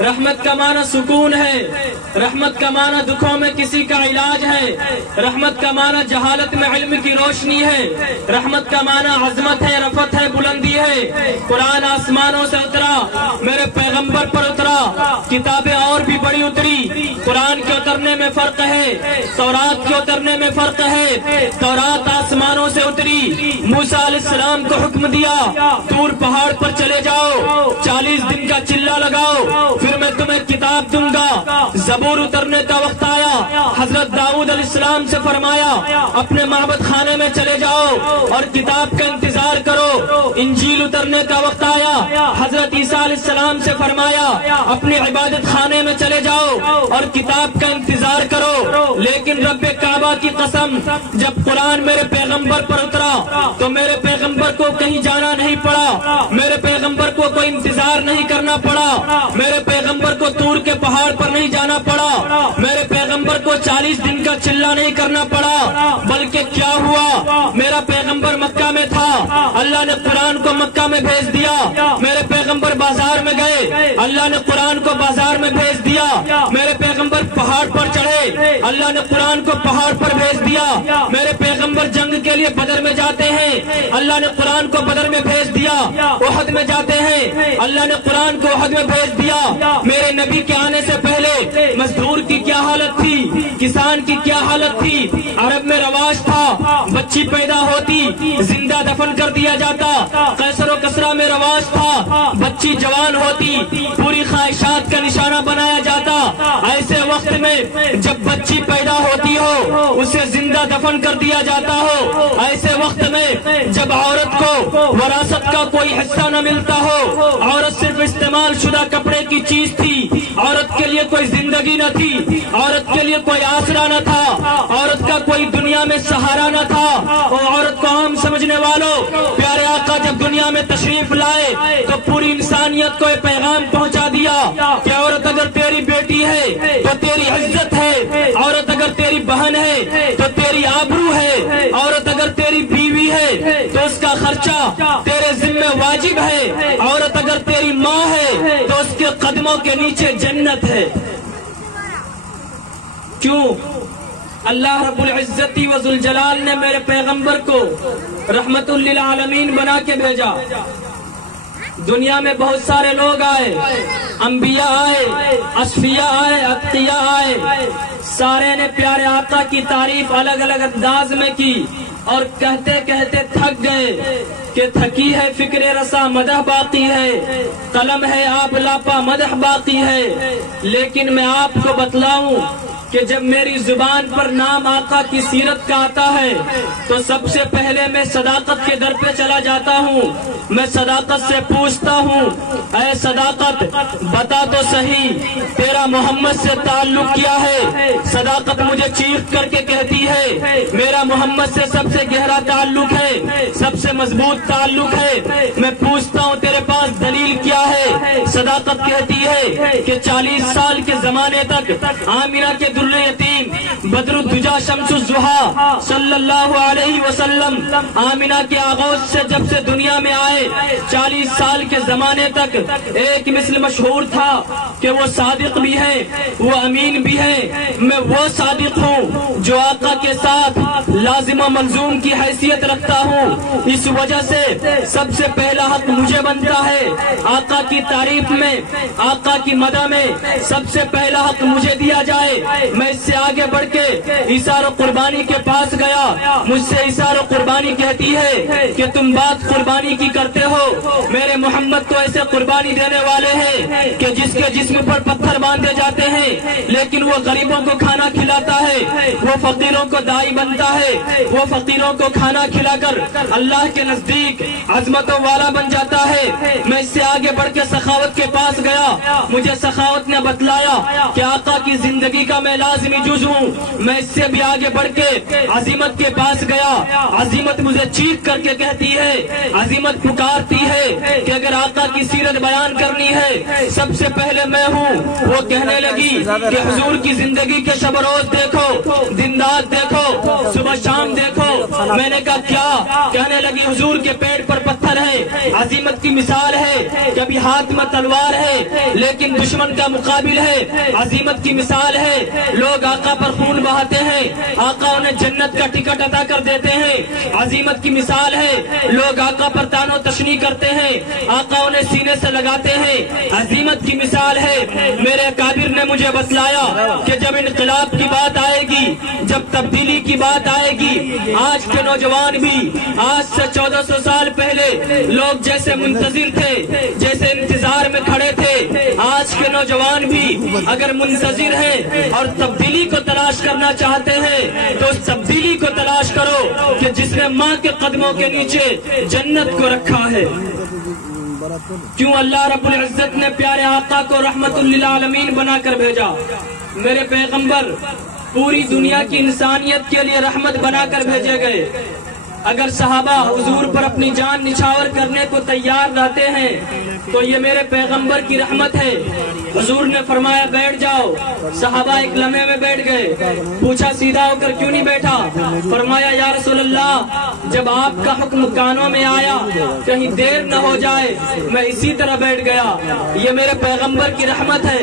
رحمت کا معنی سکون ہے، رحمت کا معنی دکھوں میں کسی کا علاج ہے، رحمت کا معنی جہالت میں علم کی روشنی ہے، رحمت کا معنی عظمت ہے، رفعت ہے، بلندی ہے۔ قرآن آسمانوں سے اترا، میرے پیغمبر پر اترا، کتابیں اور بھی بڑی اتری، قرآن کے اترنے میں فرق ہے، تورات کے اترنے میں فرق ہے۔ تورات آسمانوں سے اتری، موسیٰ علیہ السلام کو حکم دیا طور پہاڑ پر چلے جاؤ، 40 دن کا چلہ لگاؤ، پھر میں تمہیں کتاب دوں گا۔ زبور اترنے کا وقت آیا، حضرت داؤد علیہ السلام سے فرمایا اپنے معبد خانے میں چلے جاؤ اور کتاب کا انتظار کرو۔ انجیل اترنے کا وقت آیا، حضرت عیسیٰ علیہ السلام سے فرمایا اپنے عبادت خانے میں چلے جاؤ اور کتاب کا انتظار کرو۔ لیکن رب کعبہ کی قسم، جب قرآن میرے پیغمبر پر اترا تو میرے پیغمبر کو کہیں جانا نہیں پڑا، میرے پیغمبر کو کوئی انتظار نہیں کرنا پڑا، میرے پیغمبر کو طور کے پہاڑ پر نہیں جانا پڑا، میرے پیغمبر کو 40 دن کا چلہ نہیں کرنا پڑا، بلکہ کیا ہوا، میرا پیغمبر مکہ میں تھا، اللہ نے قرآن کو مکہ میں بھیج دیا۔ میرے پیغمبر بازار میں گئے، اللہ نے قرآن کو بازار میں بھیج دیا۔ میرے پیغمبر پہاڑ پر چڑھے، اللہ نے قرآن کو پہاڑ پر بھیج دیا۔ میرے پیغمبر جنگ کے لیے بدر میں جاتے ہیں، اللہ نے قرآن کو بدر میں بھیج دیا۔ احد میں جاتے ہیں، اللہ نے قرآن کو احد میں بھیج دیا۔ میرے نبی کے آنے سے پہلے مزدور کی کیا حالت تھی، کسان کی کیا حالت تھی؟ عرب میں رواج تھا بچی پیدا ہوتی زندہ دفن کر دیا جاتا، قیصر و کسریٰ میں رواج تھا بچی جوان ہوتی پوری خواہشات کا نشانہ بنایا جاتا۔ ایسے وقت میں جب بچی پیدا ہوتی ہو اسے زندہ دفن کر دیا جاتا ہو، ایسے وقت میں جب عورت کو وراثت کا کوئی حصہ نہ ملتا ہو، عورت صرف استعمال شدہ کپڑے کی چیز تھی، عورت کے لیے کوئی زندگی نہ تھی، عورت کے لیے کوئی آسرا نہ تھا، عورت کا کوئی دنیا میں سہارا نہ تھا، اور عورت کو عام سمجھنے والوں، پیارے آقا جب دنیا میں تشریف لائے تو پوری انسانیت کو یہ پیغام پہنچا دیا کہ عورت اگر تیری بیٹی ہے تو تیری عزت ہے، عورت اگر تیری بہن ہے تو تیری آبرو ہے، عورت اگر تیری بیوی ہے تو اس کا خرچہ تیرے ذمہ واجب ہے، عورت اگر تیری ماں ہے تو اس کے قدموں کے نیچے جنت ہے۔ کیوں؟ اللہ رب العزت و ذوالجلال نے میرے پیغمبر کو رحمت للعالمین بنا کے بھیجا۔ دنیا میں بہت سارے لوگ آئے، انبیاء آئے، اصفیاء آئے، اتقیاء آئے، سارے نے پیارے آقا کی تعریف الگ الگ انداز میں کی اور کہتے کہتے تھک گئے کہ تھکی ہے فکر رسا مدح باقی ہے، قلم ہے آپ لاپا مدح باقی ہے۔ لیکن میں آپ کو بتلاؤں کہ جب میری زبان پر نام آقا کی سیرت کا آتا ہے تو سب سے پہلے میں صداقت کے در پہ چلا جاتا ہوں، میں صداقت سے پوچھتا ہوں اے صداقت بتا تو صحیح تیرا محمد سے تعلق کیا ہے؟ صداقت مجھے چیخ کر کے کہتی ہے میرا محمد سے سب سے گہرا تعلق ہے، سب سے مضبوط تعلق ہے۔ میں پوچھتا ہوں تیرے پاس دلیل کیا ہے؟ صداقت کہتی ہے کہ 40 سال کے زمانے تک آمینہ کے در یتیم بدر الدجا شمس الضحیٰ صلی اللہ علیہ وسلم آمینہ کے آغوش سے جب سے دنیا میں آئے 40 سال کے زمانے تک ایک مثل مشہور تھا کہ وہ صادق بھی ہے، وہ امین بھی ہے۔ میں وہ صادق ہوں جو آقا کے ساتھ لازم و ملزوم کی حیثیت رکھتا ہوں، اس وجہ سے سب سے پہلا حق مجھے بنتا ہے آقا کی تعریف میں، آقا کی مدح میں سب سے پہلا حق مجھے دیا جائے۔ میں اس سے آگے بڑھ کے ایثار و قربانی کے پاس گیا، مجھ سے ایثار و قربانی کہتی ہے کہ تم بات قربانی کی کرتے ہو، میرے محمد تو ایسے قربانی دینے والے ہیں کہ جس کے جسم پر پتھر باندھے جاتے ہیں لیکن وہ غریبوں کو کھانا کھلاتا ہے، وہ فقیروں کو دائی بنتا ہے، وہ فقیروں کو کھانا کھلا کر اللہ کے نزدیک عظمتوں والا بن جاتا ہے۔ میں اس سے آگے بڑھ کے سخاوت کے پاس گیا، مجھے سخاوت نے بتلایا کہ آقا کی زندگی کا میں لازمی جز ہوں۔ میں اس سے بھی آگے بڑھ کے عظیمت کے پاس گیا، عظیمت مجھے چیخ کر کے کہتی ہے، عظیمت پکارتی ہے کہ اگر آقا کی سیرت بیان کرنی ہے سب سے پہلے میں ہوں۔ وہ کہنے لگی کہ حضور کی زندگی کے شب روز دیکھو، دن رات دیکھو، صبح شام دیکھو۔ میں نے کہا کیا؟ کہنے لگی حضور کے پیٹ پر پتھر ہے، عظیمت کی مثال ہے، کبھی ہاتھ میں تلوار ہے لیکن لیکن دشمن کا مقابل ہے، عظیمت کی مثال ہے۔ لوگ آقا پر خون بہاتے ہیں، آقا انہیں جنت کا ٹکٹ عطا کر دیتے ہیں، عظیمت کی مثال ہے۔ لوگ آقا پر تان و تشنیع کرتے ہیں، آقا انہیں سینے سے لگاتے ہیں، عظیمت کی مثال ہے۔ میرے اکابر نے مجھے بتلایا کہ جب انقلاب کی بات آئے گی، جب تبدیلی کی بات آئے گی، آج کے نوجوان بھی آج سے 1400 سال پہلے لوگ جیسے منتظر تھے، جیسے انتظار میں کھڑے تھے، آج کے نوجوان بھی اگر منتظر ہیں اور تبدیلی کو تلاش کرنا چاہتے ہیں تو اس تبدیلی کو تلاش کرو کہ جس نے ماں کے قدموں کے نیچے جنت کو رکھا ہے۔ کیوں اللہ رب العزت نے پیارے آقا کو رحمت للعالمین بنا کر بھیجا؟ میرے پیغمبر پوری دنیا کی انسانیت کے لیے رحمت بنا کر بھیجے گئے۔ اگر صحابہ حضور پر اپنی جان نچھاور کرنے کو تیار رہتے ہیں تو یہ میرے پیغمبر کی رحمت ہے۔ حضور نے فرمایا بیٹھ جاؤ، صحابہ ایک لمحے میں بیٹھ گئے۔ پوچھا سیدھا ہو کر کیوں نہیں بیٹھا؟ فرمایا یا رسول اللہ جب آپ کا حکم کانوں میں آیا کہیں دیر نہ ہو جائے میں اسی طرح بیٹھ گیا۔ یہ میرے پیغمبر کی رحمت ہے۔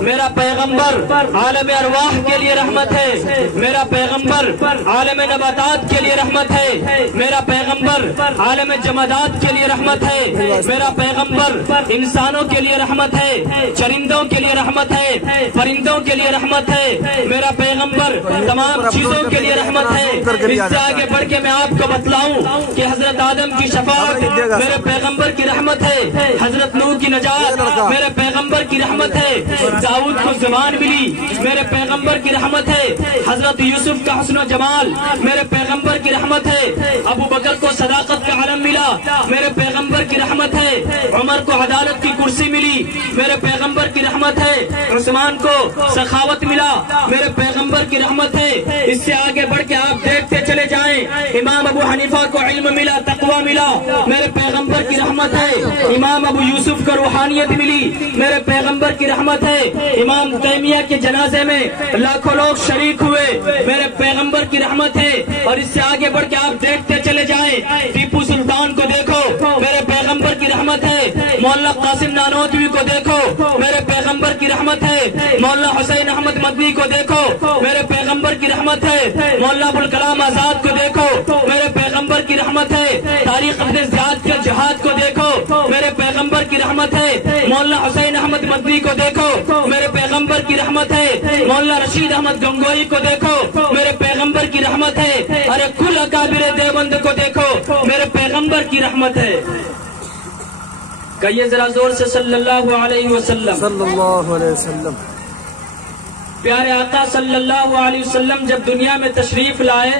میرا پیغمبر عالم ارواح کے لیے رحمت ہے، میرا پیغمبر عالم نباتات کے لیے رحمت ہے، میرا پیغمبر عالم جمادات کے لیے رحمت ہے، میرا پیغمبر انسانوں کے لیے رحمت ہے، چرندوں کے لیے رحمت ہے، پرندوں کے لیے رحمت ہے، میرا پیغمبر تمام چیزوں کے لیے رحمت ہے۔ اس سے آگے بڑھ کے میں آپ کو بتلاؤں کہ حضرت آدم کی شفاعت میرے پیغمبر کی رحمت ہے، حضرت نوح کی نجات میرے پیغمبر کی رحمت ہے، داؤد کو زبان ملی میرے پیغمبر کی رحمت ہے، حضرت یوسف کا حسن و جمال میرے پیغمبر کی رحمت ہے، ابو بکر کو صداقت کا علم ملا میرے پیغمبر کی رحمت ہے، عمر کو عدالت کی کرسی ملی میرے پیغمبر کی رحمت ہے، عثمان کو سخاوت ملا میرے پیغمبر کی رحمت ہے۔ اس سے آگے بڑھ کے آپ دیکھتے چلے جائیں، امام ابو حنیفہ کو علم ملا، تقوی ملا میرے پیغمبر کی رحمت ہے، امام ابو یوسف کو روحانیت ملی میرے پیغمبر کی رحمت ہے، امام تیمیہ کے جنازے میں لاکھوں لوگ شریک ہوئے میرے پیغمبر کی رحمت ہے۔ اور اس سے آگے بڑھ کے آپ دیکھتے چلے جائیں، ٹیپو سلطان کو دیکھو میرے پیغمبر کی رحمت ہے، مولانا قاسم نانوتوی کو دیکھو میرے پیغمبر کی رحمت ہے، مولانا حسین احمد مدنی کو دیکھو میرے پیغمبر کی رحمت ہے، مولانا ابوالکلام آزاد کو دیکھو میرے پیغمبر کی رحمت ہے، تاریخ ابن زیاد کے جہاد کو دیکھو میرے پیغمبر کی رحمت ہے، مولانا حسین احمد مدنی کو دیکھو میرے پیغمبر کی رحمت ہے، مولانا رشید احمد گنگوئی کو دیکھو میرے پیغمبر کی رحمت ہے، ارے کل اکابر دیوبند کو دیکھو میرے پیغمبر کی رحمت ہے۔ کہیے ذرا زور سے صلی اللہ علیہ وسلم۔ صلی اللہ علیہ وسلم۔ پیارے آقا صلی اللہ علیہ وسلم جب دنیا میں تشریف لائے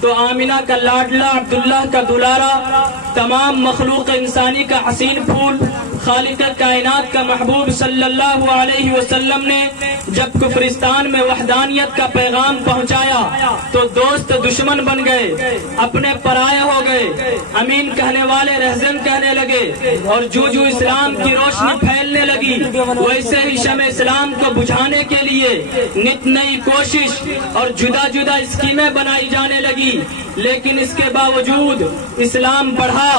تو آمینہ کا لاڈلا، عبداللہ کا دلارا، تمام مخلوق انسانی کا حسین پھول، خالق کائنات کا محبوب صلی اللہ علیہ وسلم نے جب کفرستان میں وحدانیت کا پیغام پہنچایا تو دوست دشمن بن گئے، اپنے پرائے ہو گئے، امین کہنے والے رہزن کہنے لگے، اور جو جو اسلام کی روشنی پھیلنے لگی ویسے ہی شمع اسلام کو بجھانے کے لیے نت نئی کوشش اور جدا جدا اسکیمیں بنائی جانے لگی، لیکن اس کے باوجود اسلام بڑھا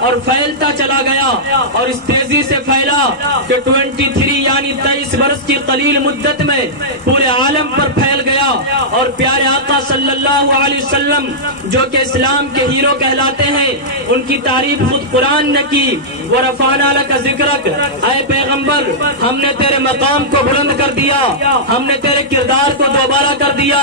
اور پھیلتا چلا گیا، اور اس تیزی سے پھیلا کہ 23 یعنی 23 برس کی قلیل مدت میں پورے عالم پر پھیل گیا۔ اور پیارے آقا صلی اللہ علیہ وسلم جو کہ اسلام کے ہیرو کہلاتے ہیں، ان کی تعریف خود قرآن نے کی، وَرَفَعْنَا لَكَ ذِكْرَكَ، اے پیغمبر ہم نے تیرے مقام کو بلند کر دیا، ہم نے تیرے کردار کو دوبارہ کر دیا۔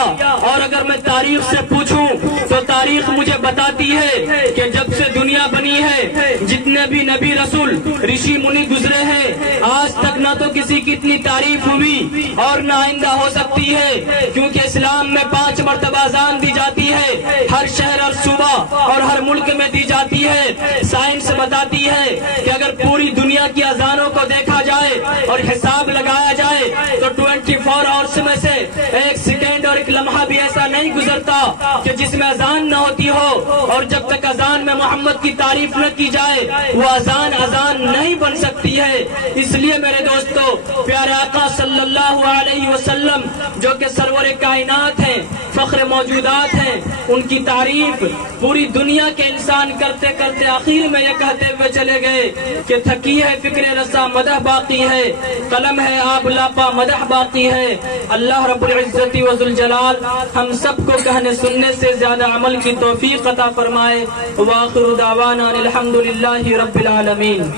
اور اگر میں تاریخ سے پوچھوں تو تاریخ مجھے بتاتی ہے کہ جب سے دنیا بنی ہے جتنے بھی نبی رسول رشی منی گزرے ہیں آج تک نہ تو کسی کی اتنی تعریف ہوئی اور نہ آئندہ ہو سکتی ہے، کیونکہ اسلام میں 5 مرتبہ اذان دی جاتی ہے، ہر شہر اور صوبہ اور ہر ملک میں دی جاتی ہے۔ سائنس بتاتی ہے کہ اگر پوری دنیا کی اذانوں کو دیکھا جائے اور حساب لگایا جائے تو 24 آورس میں سے ایک سیکنڈ اور ایک لمحہ بھی ایسا نہیں گزرتا کہ جس میں اذان نہ ہوتی ہو، اور جب تک اذان میں محمد کی تعریف نہ کی جائے وہ اذان نہیں بن سکتی ہے۔ اس لیے میرے دوستو، پیارے آقا صلی اللہ علیہ وسلم جو کہ سرور کائنات ہیں، فخر موجودات ہیں، ان کی تعریف پوری دنیا کے انسان کرتے کرتے آخر میں یہ کہتے ہوئے چلے گئے کہ تھکی ہے فکر رسا مدح باقی ہے، قلم ہے آب لاپا مدح باقی ہے۔ اللہ رب العزت و ذوالجلال ہم سب کو کہنے سننے سے زیادہ عمل کی توفیق عطا فرمائے۔ وآخر دعوانا الحمدللہ رب العالمین۔